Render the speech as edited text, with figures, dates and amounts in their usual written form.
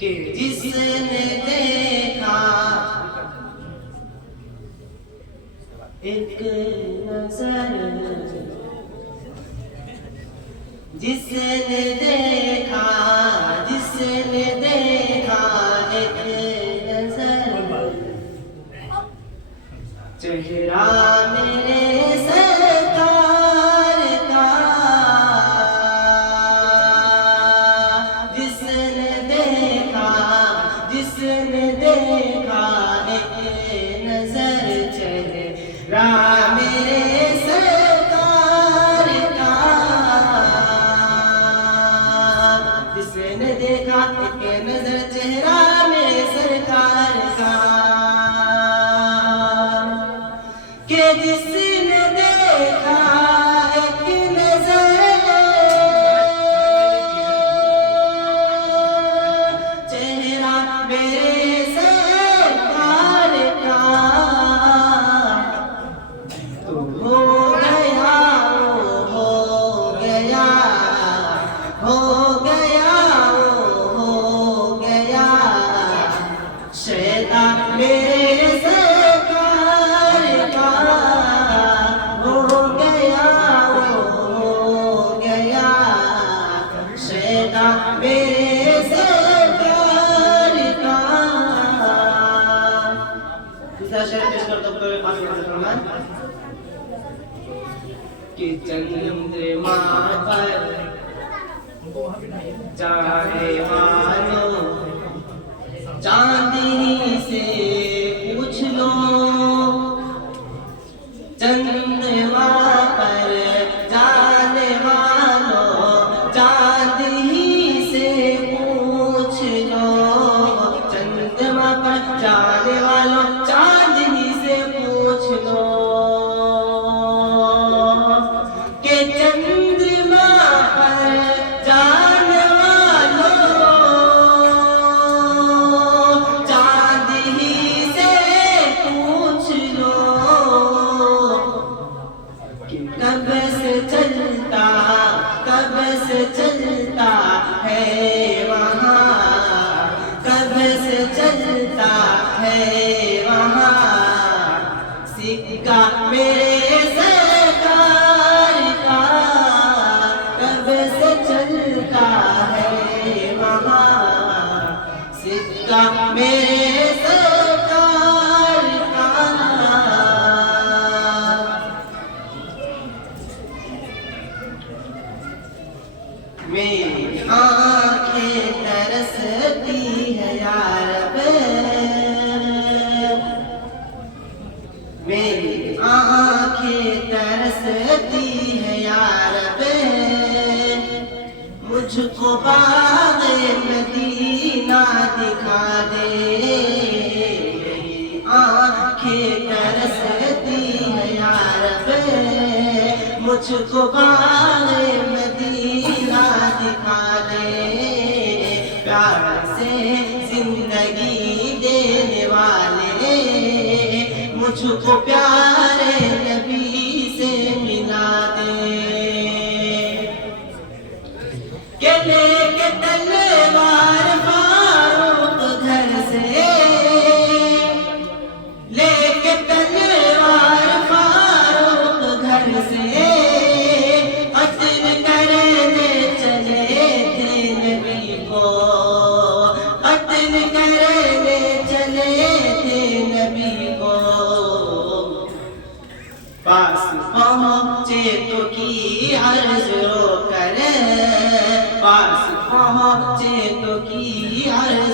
कि जिसने देखा एक नजर, जिसने देखा एक नजर, चेहरा मेरे सरकार का, जिसने देखा एक नजर, चेहरा मेरे सरकार का, जिसने देखा एक नजर, चेहरा मेरे सरकार का, कि जिसने देखा एक नजर, चेहरा मेरे सरकार का, तो हो गया शैतान मेरे सरकार का, हो गया शैतान मेरे सरकार का। दूसरा शेर पेश करता हूं कि चंद्रमा पर जाने वालों चांदनी से पूछ लो, चंद्रमा पर जाने वालों चांदनी से पूछ लो, चंद्रमा पर जाने वालों चांदनी से पूछ लो, कि चंद्रमा पर जाने चलता है वहाँ, कब से चलता है वहाँ, सिक्का मेरे सरकार का, कब से चलता है वहाँ, सिक्का मेरे सरकार का। मेरी आँखें तरसती है यार पे, मेरी आँखें तरसती है यार पे, मुझको बाग़े मदीना दिखा दे, मेरी आँखें तरसती है यार पे, मुझको बाग़े मदीना दिखा दे, प्यार से जिंदगी देने वाले, मुझको प्यारे नबी से मिला दे, के लेके तलवार फारूक घर से, लेके तलवार फारूक घर से, पास पहुँचे तो की अर्ज़ रो करे, पास पहुँचे तो की अर्ज़